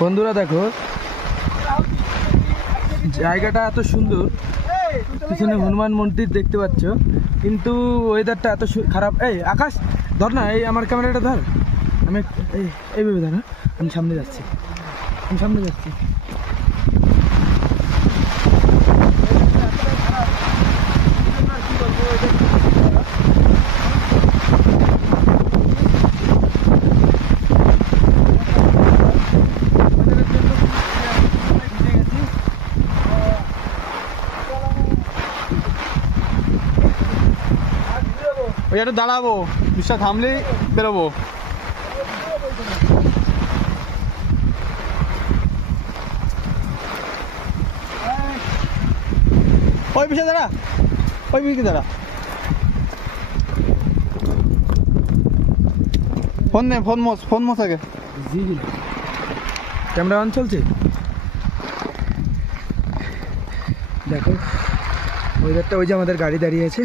বন্ধুরা দেখো জায়গাটা এত সুন্দর, পিছনে হনুমান মন্দির দেখতে পাচ্ছ, কিন্তু ওয়েদারটা এত খারাপ। এই আকাশ ধর না, এই আমার ক্যামেরাটা ধর, আমি এইভাবে ধর, আমি সামনে যাচ্ছি। ওই একটু দাঁড়াবো, বৃষ্টিটা থামলেই বেরোবো। ওই পিছিয়ে দাঁড়া, ওই পিছিয়ে দাঁড়া। ফোন নে, ফোন মোস আগে। ক্যামেরা অন চলছে। দেখো ওয়েদারটা, ওই যে আমাদের গাড়ি দাঁড়িয়ে আছে।